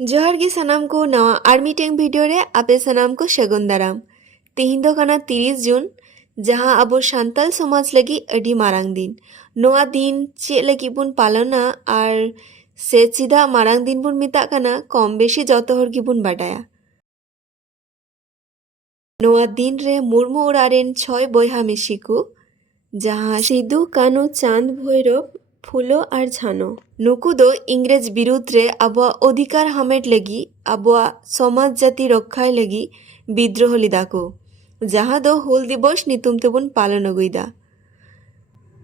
जोहार गी सनाम को नवा आर मिटेंग वीडियो रे आपे सनाम को शगुन दाराम। तिहिन दो कना 30 जून जहां अबो शांताल समाज लगी अडी मारांग दिन। नोआ दिन चे लगी बुन पालना आर से चिदा मारांग दिन बुन मिता कना कम बेशी जतो हर गी बुन बाडाया। नोआ दिन रे मुर्मू ओरारेन 6 बयहा मिशी को जहां सिदु कानु चांद भैरव फुलो और झानो नुकु दो इंग्रेज बिरुद्ध रे आबुआ अधिकार हामेट लगी आबुआ समाज जाति रक्षाय लगी विद्रोह लिदा को जहां दो हुल दिवस नितुम तेबुन पालन अगुइदा।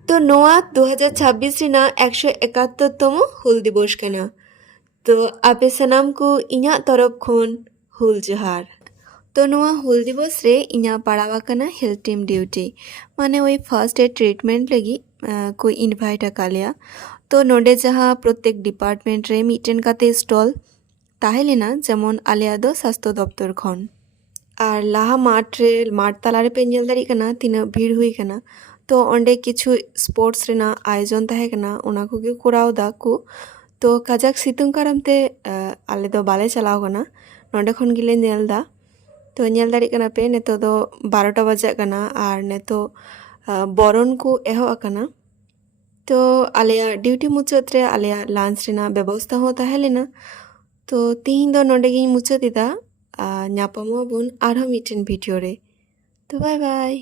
तो नोआ 2026 रिना 171 तम हुल दिवस कना। तो आपे सनाम को इन्या तरफ खोन हुल जोहार। तो नोआ हुल दिवस रे इन्या पड़ावा कना हेल्थ टीम ड्यूटी माने वही फर्स्ट एड ट्रीटमेंट लगी कोई इनवाइट अकालिया। तो नोडे जहाँ प्रत्येक डिपार्टमेंट रे मिटेन काते स्टॉल ताहेलेना जेमन आलिया दो स्वास्थ्य दफ्तर खन और लाहा माठ तालारे पे नेल दाड़ी कना तिना भीड़ हुई कना। तो ओंडे किछु स्पोर्ट्स रेना आयोजन ताहे कना ओना कोगे कोराव दा को। तो काजाक सितुंग कारामते आले दो बाले चलाव कना नोडे खन गिले नेल दा। तो नेल दाड़ी कना पे नेतो दो 12टा बजे कना और नेतो बरन को एहो अकना। तो आलिया ड्यूटी मुचाद रे आलिया लांच रेना व्यवस्था हो ताहेलेना। तो तिहिन दो नोडे गिन मुचाद इदा ᱧᱟᱯᱟᱢᱚᱜ ᱟᱵᱚᱱ ᱟᱨᱦᱚᱸ ᱢᱤᱫᱴᱮᱱ ᱵᱷᱤᱰᱤᱭᱳ ᱨᱮ। तो बाय बाय।